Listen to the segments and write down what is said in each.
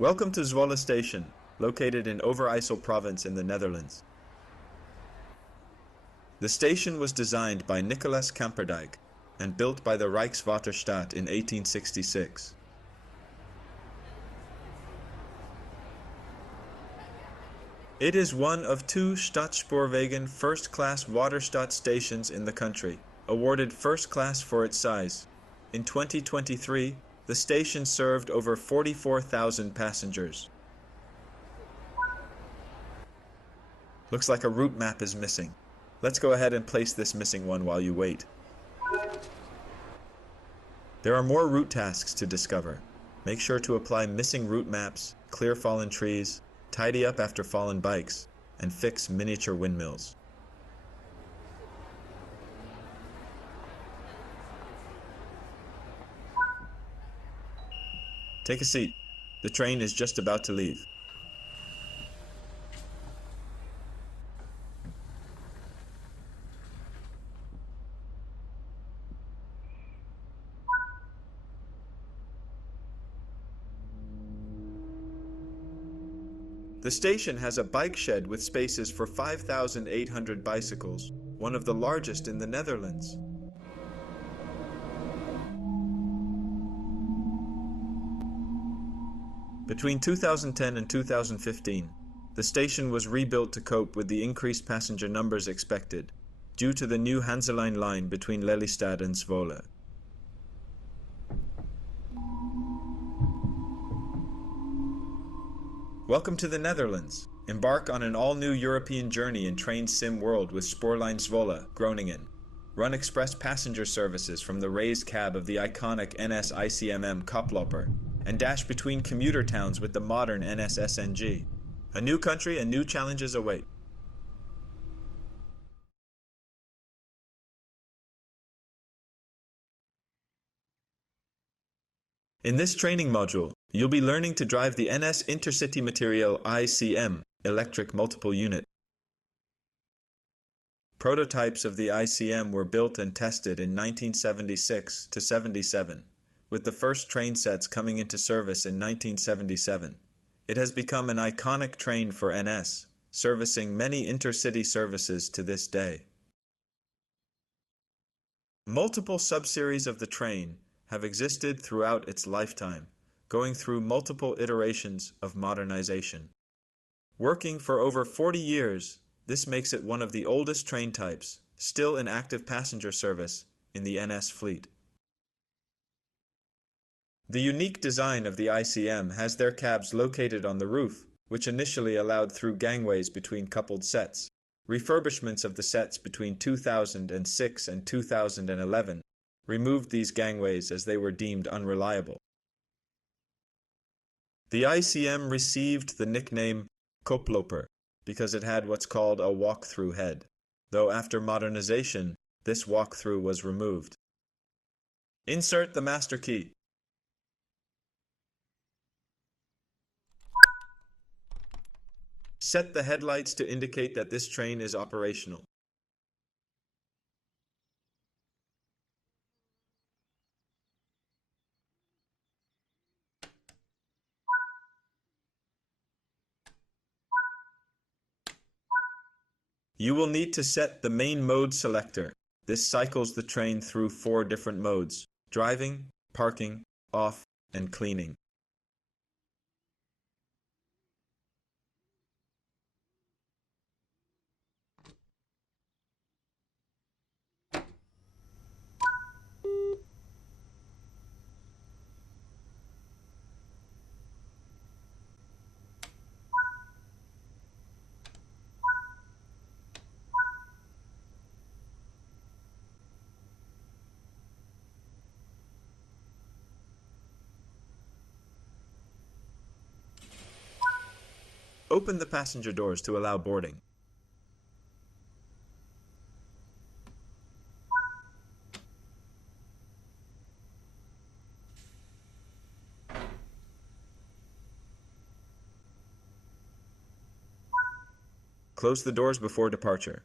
Welcome to Zwolle Station, located in Overijssel province in the Netherlands. The station was designed by Nicolas Kamperdijk and built by the Rijkswaterstaat in 1866. It is one of two Stadsspoorwegen first-class Waterstaat stations in the country, awarded first class for its size. In 2023, the station served over 44,000 passengers. Looks like a route map is missing. Let's go ahead and place this missing one while you wait. There are more route tasks to discover. Make sure to apply missing route maps, clear fallen trees, tidy up after fallen bikes, and fix miniature windmills. Take a seat. The train is just about to leave. The station has a bike shed with spaces for 5,800 bicycles, one of the largest in the Netherlands. Between 2010 and 2015, the station was rebuilt to cope with the increased passenger numbers expected, due to the new Hanselijn line between Lelystad and Zwolle. Welcome to the Netherlands. Embark on an all-new European journey in train sim world with Spoolijn Zwolle, Groningen. Run express passenger services from the raised cab of the iconic NS ICMm Koploper, and dash between commuter towns with the modern NS SNG. A new country and new challenges await. In this training module, you'll be learning to drive the NS Intercity Material ICM, Electric Multiple Unit. Prototypes of the ICM were built and tested in 1976 to 77, with the first train sets coming into service in 1977. It has become an iconic train for NS, servicing many intercity services to this day. Multiple subseries of the train have existed throughout its lifetime, going through multiple iterations of modernization. Working for over 40 years, this makes it one of the oldest train types, still in active passenger service, in the NS fleet. The unique design of the ICM has their cabs located on the roof, which initially allowed through gangways between coupled sets. Refurbishments of the sets between 2006 and 2011 removed these gangways as they were deemed unreliable. The ICM received the nickname Koploper because it had what's called a walk-through head, though after modernization, this walk-through was removed. Insert the master key. Set the headlights to indicate that this train is operational. You will need to set the main mode selector. This cycles the train through 4 different modes: driving, parking, off, and cleaning. Open the passenger doors to allow boarding. Close the doors before departure.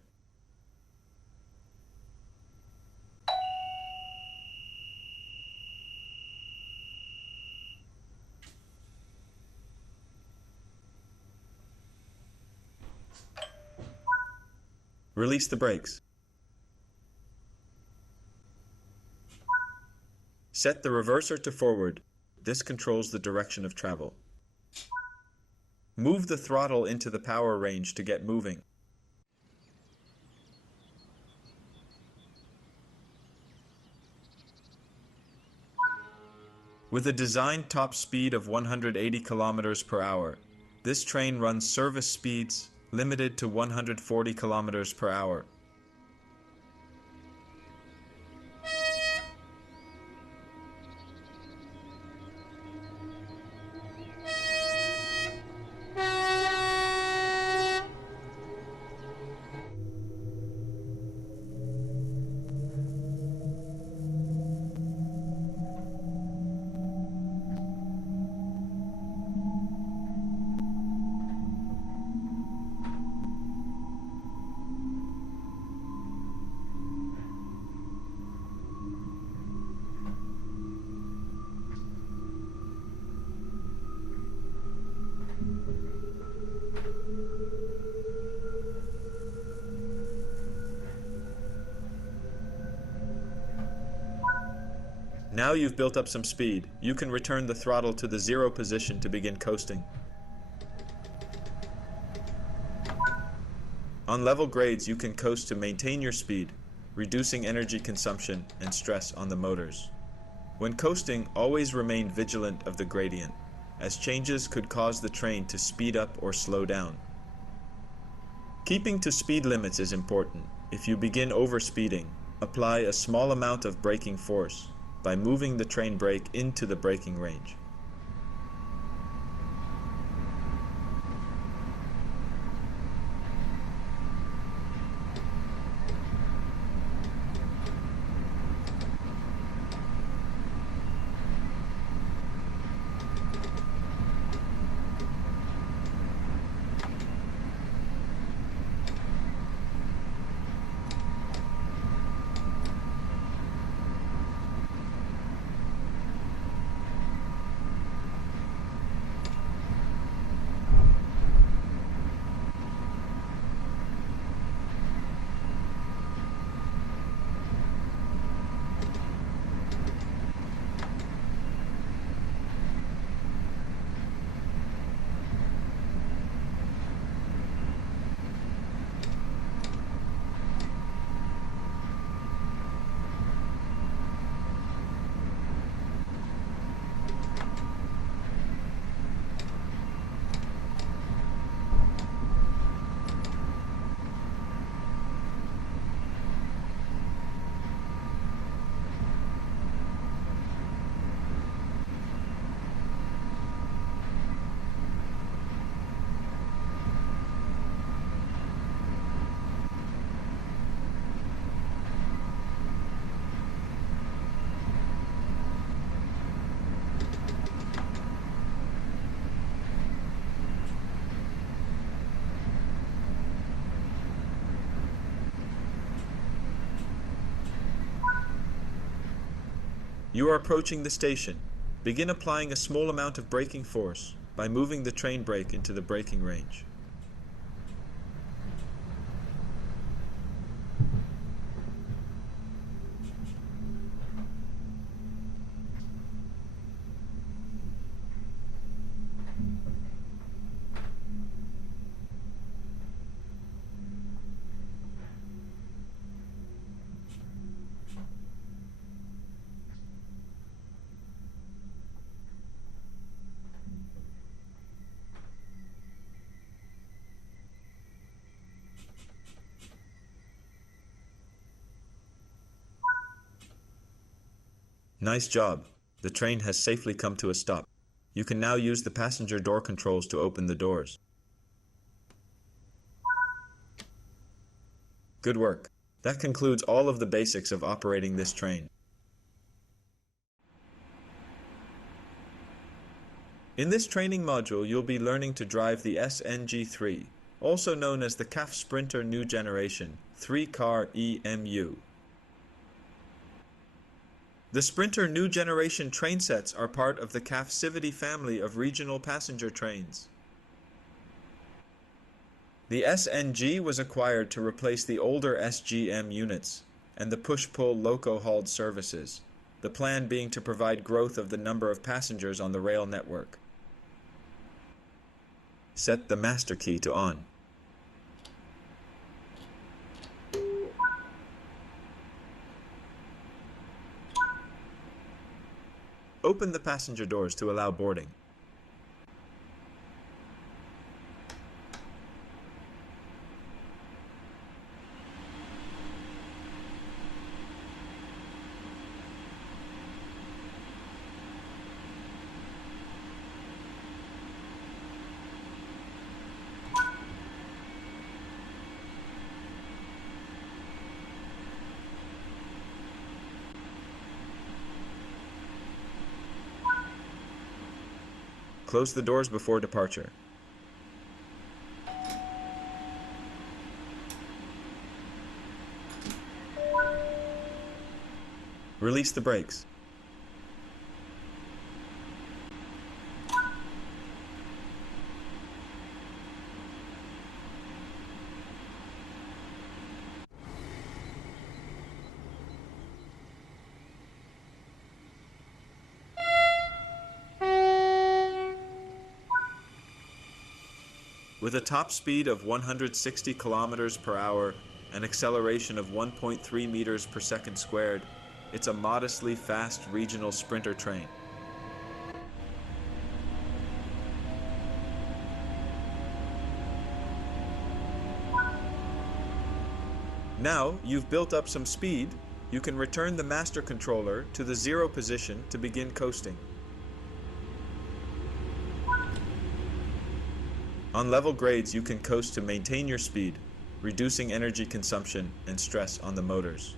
Release the brakes. Set the reverser to forward. This controls the direction of travel. Move the throttle into the power range to get moving. With a designed top speed of 180 km per hour, this train runs service speeds limited to 140 km per hour. Now you've built up some speed, you can return the throttle to the 0 position to begin coasting. On level grades, you can coast to maintain your speed, reducing energy consumption and stress on the motors. When coasting, always remain vigilant of the gradient, as changes could cause the train to speed up or slow down. Keeping to speed limits is important. If you begin overspeeding, apply a small amount of braking force by moving the train brake into the braking range. You are approaching the station. Begin applying a small amount of braking force by moving the train brake into the braking range. Nice job. The train has safely come to a stop. You can now use the passenger door controls to open the doors. Good work. That concludes all of the basics of operating this train. In this training module, you'll be learning to drive the SNG3, also known as the CAF Sprinter New Generation 3-car EMU. The Sprinter New Generation train sets are part of the CAF Civity family of regional passenger trains. The SNG was acquired to replace the older SGM units and the push-pull loco-hauled services, the plan being to provide growth of the number of passengers on the rail network. Set the master key to on. Open the passenger doors to allow boarding. Close the doors before departure. Release the brakes. With a top speed of 160 kilometers per hour and acceleration of 1.3 meters per second squared, it's a modestly fast regional sprinter train. Now you've built up some speed, you can return the master controller to the 0 position to begin coasting. On level grades, you can coast to maintain your speed, reducing energy consumption and stress on the motors.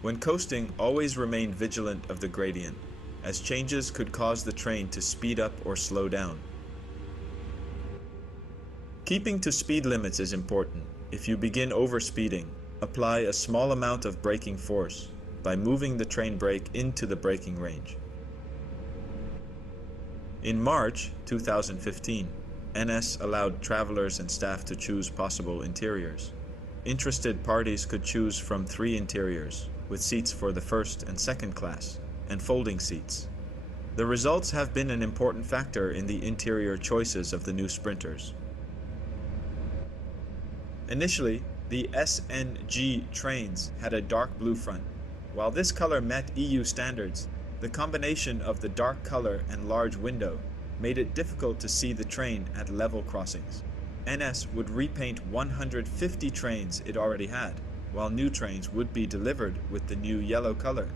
When coasting, always remain vigilant of the gradient, as changes could cause the train to speed up or slow down. Keeping to speed limits is important. If you begin overspeeding, apply a small amount of braking force by moving the train brake into the braking range. In March 2015, NS allowed travelers and staff to choose possible interiors. Interested parties could choose from 3 interiors, with seats for the first and second class, and folding seats. The results have been an important factor in the interior choices of the new Sprinters. Initially, the SNG trains had a dark blue front. While this color met EU standards, the combination of the dark color and large window made it difficult to see the train at level crossings. NS would repaint 150 trains it already had, while new trains would be delivered with the new yellow color.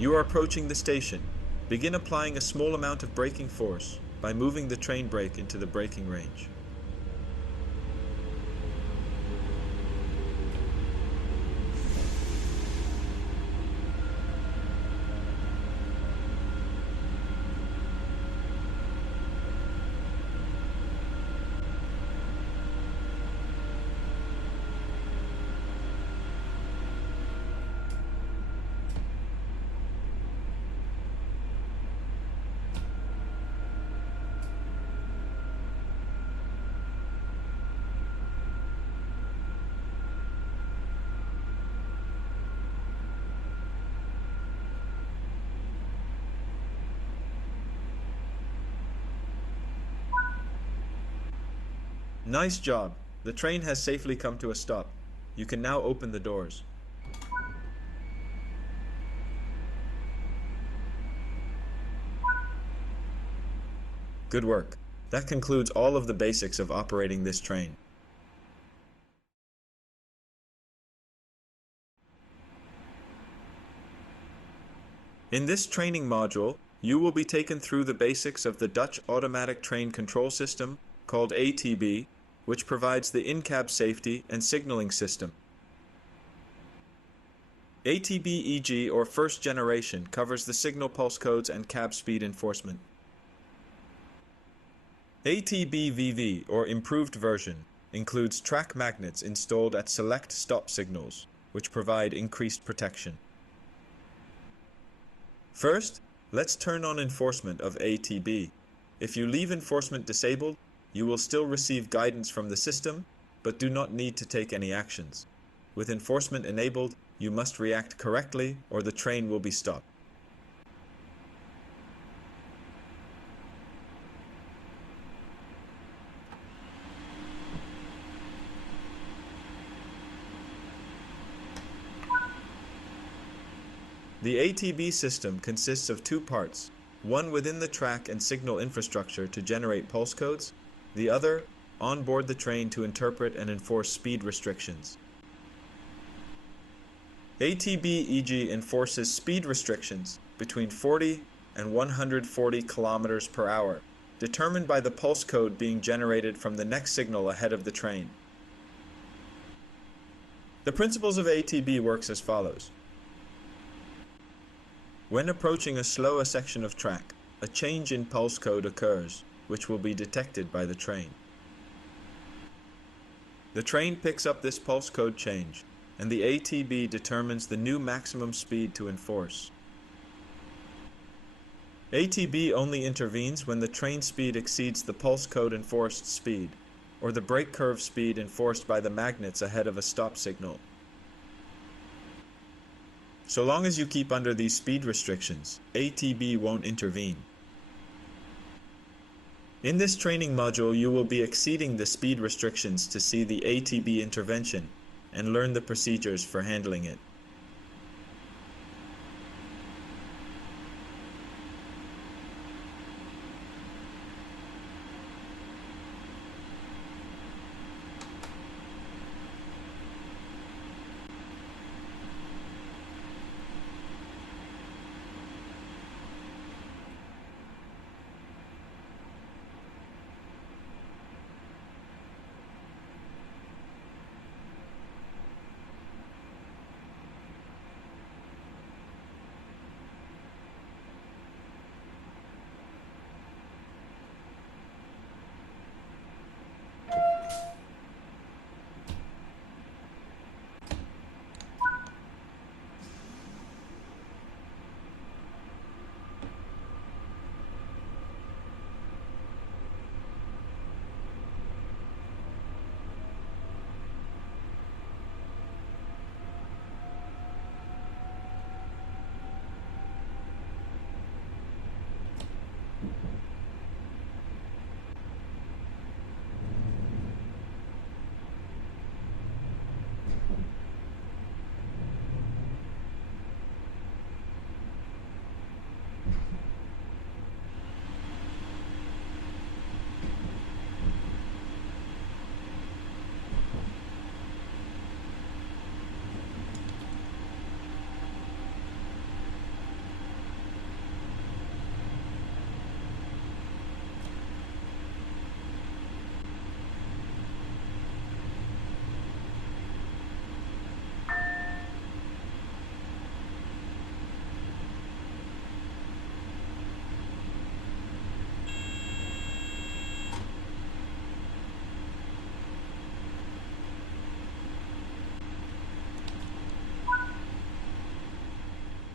You are approaching the station. Begin applying a small amount of braking force by moving the train brake into the braking range. Nice job. The train has safely come to a stop. You can now open the doors. Good work. That concludes all of the basics of operating this train. In this training module, you will be taken through the basics of the Dutch Automatic Train Control System, called ATB, which provides the in-cab safety and signaling system. ATB EG, or first generation, covers the signal pulse codes and cab speed enforcement. ATB VV, or improved version, includes track magnets installed at select stop signals, which provide increased protection. First, let's turn on enforcement of ATB. If you leave enforcement disabled, you will still receive guidance from the system, but do not need to take any actions. With enforcement enabled, you must react correctly or the train will be stopped. The ATB system consists of two parts, one within the track and signal infrastructure to generate pulse codes, the other on board the train to interpret and enforce speed restrictions. ATB EG enforces speed restrictions between 40 and 140 kilometers per hour, determined by the pulse code being generated from the next signal ahead of the train. The principles of ATB works as follows. When approaching a slower section of track, a change in pulse code occurs, which will be detected by the train. The train picks up this pulse code change, and the ATB determines the new maximum speed to enforce. ATB only intervenes when the train speed exceeds the pulse code enforced speed, or the brake curve speed enforced by the magnets ahead of a stop signal. So long as you keep under these speed restrictions, ATB won't intervene. In this training module, you will be exceeding the speed restrictions to see the ATB intervention and learn the procedures for handling it.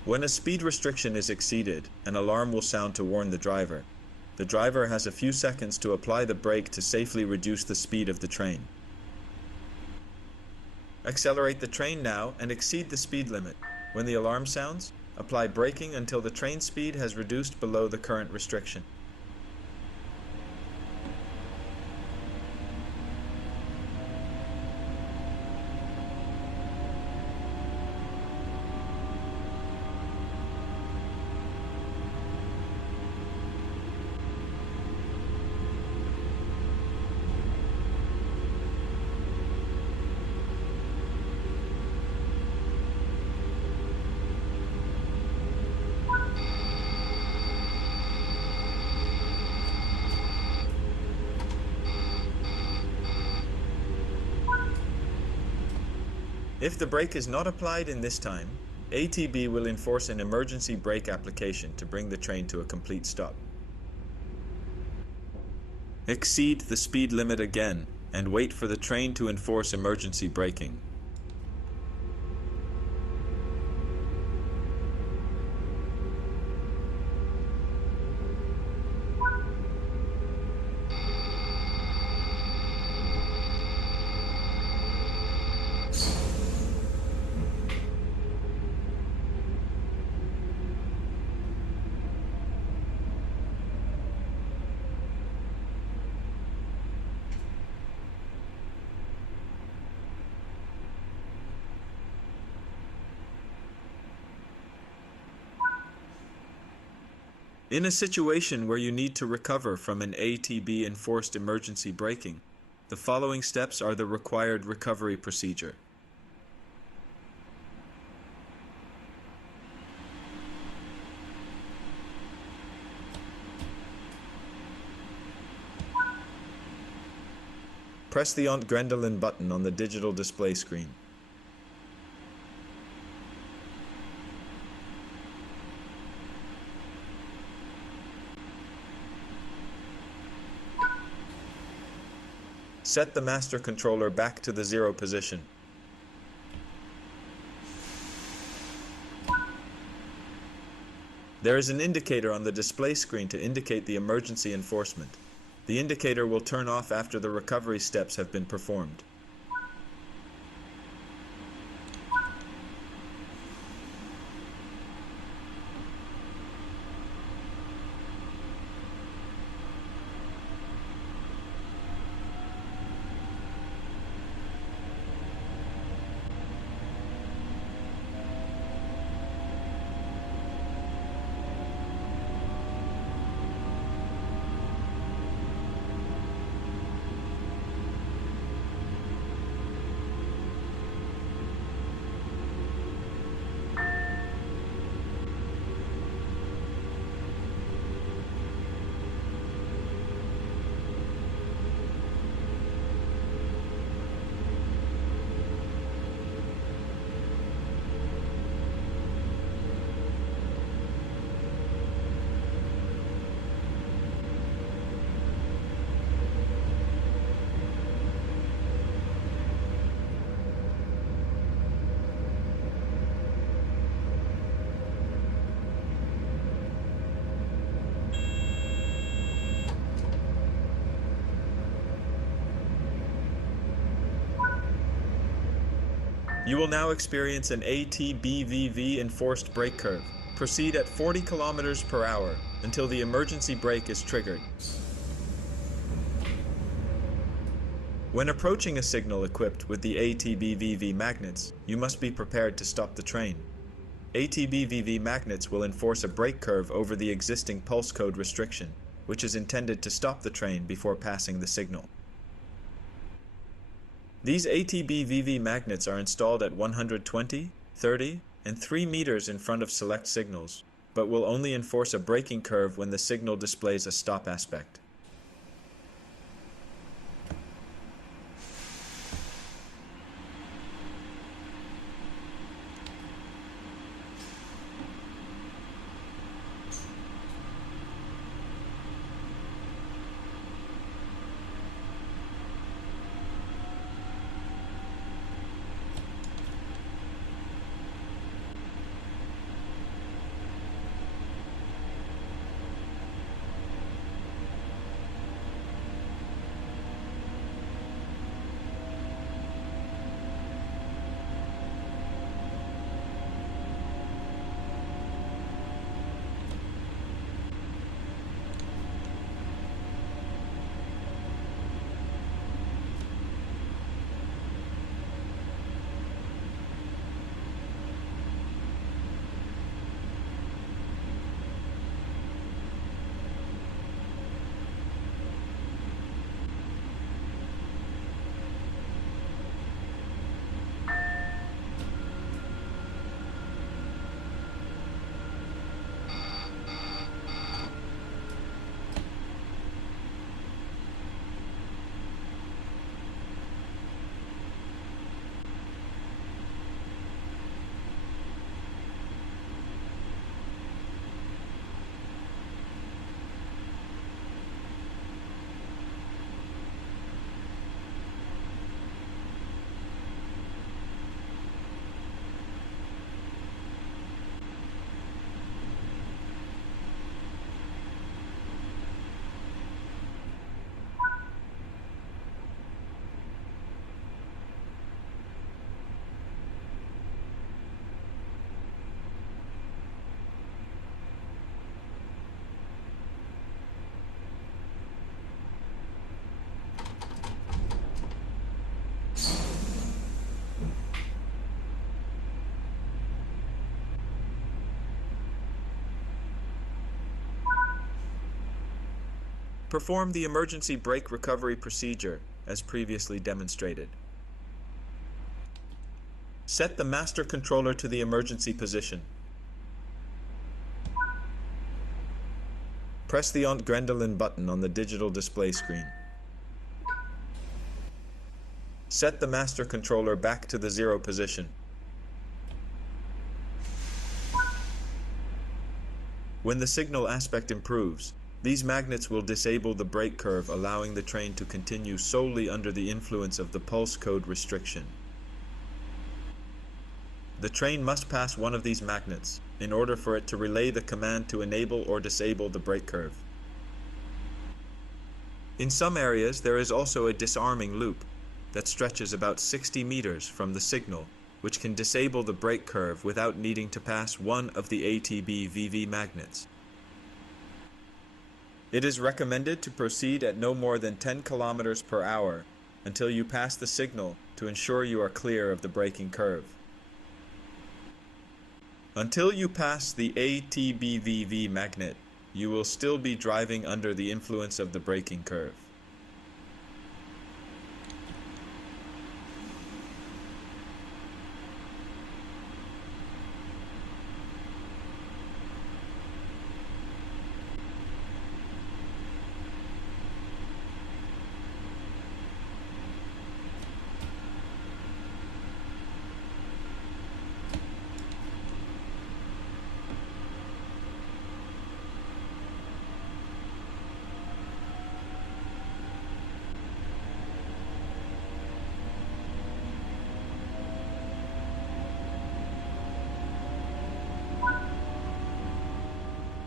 When a speed restriction is exceeded, an alarm will sound to warn the driver. The driver has a few seconds to apply the brake to safely reduce the speed of the train. Accelerate the train now and exceed the speed limit. When the alarm sounds, apply braking until the train speed has reduced below the current restriction. If the brake is not applied in this time, ATB will enforce an emergency brake application to bring the train to a complete stop. Exceed the speed limit again and wait for the train to enforce emergency braking. In a situation where you need to recover from an ATB-enforced emergency braking, the following steps are the required recovery procedure. Press the Aunt Gwendolen button on the digital display screen. Set the master controller back to the 0 position. There is an indicator on the display screen to indicate the emergency enforcement. The indicator will turn off after the recovery steps have been performed. You will now experience an ATBVV enforced brake curve. Proceed at 40 kilometers per hour until the emergency brake is triggered. When approaching a signal equipped with the ATBVV magnets, you must be prepared to stop the train. ATBVV magnets will enforce a brake curve over the existing pulse code restriction, which is intended to stop the train before passing the signal. These ATBVV magnets are installed at 120, 30, and 3 meters in front of select signals, but will only enforce a braking curve when the signal displays a stop aspect. Perform the emergency brake recovery procedure as previously demonstrated. Set the master controller to the emergency position. Press the Grendelin button on the digital display screen. Set the master controller back to the 0 position. When the signal aspect improves, these magnets will disable the brake curve, allowing the train to continue solely under the influence of the pulse code restriction. The train must pass one of these magnets in order for it to relay the command to enable or disable the brake curve. In some areas, there is also a disarming loop that stretches about 60 meters from the signal, which can disable the brake curve without needing to pass one of the ATB VV magnets. It is recommended to proceed at no more than 10 kilometers per hour until you pass the signal to ensure you are clear of the braking curve. Until you pass the ATB VV magnet, you will still be driving under the influence of the braking curve.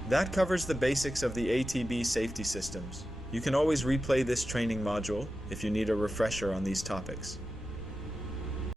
That covers the basics of the ATB safety systems. You can always replay this training module if you need a refresher on these topics.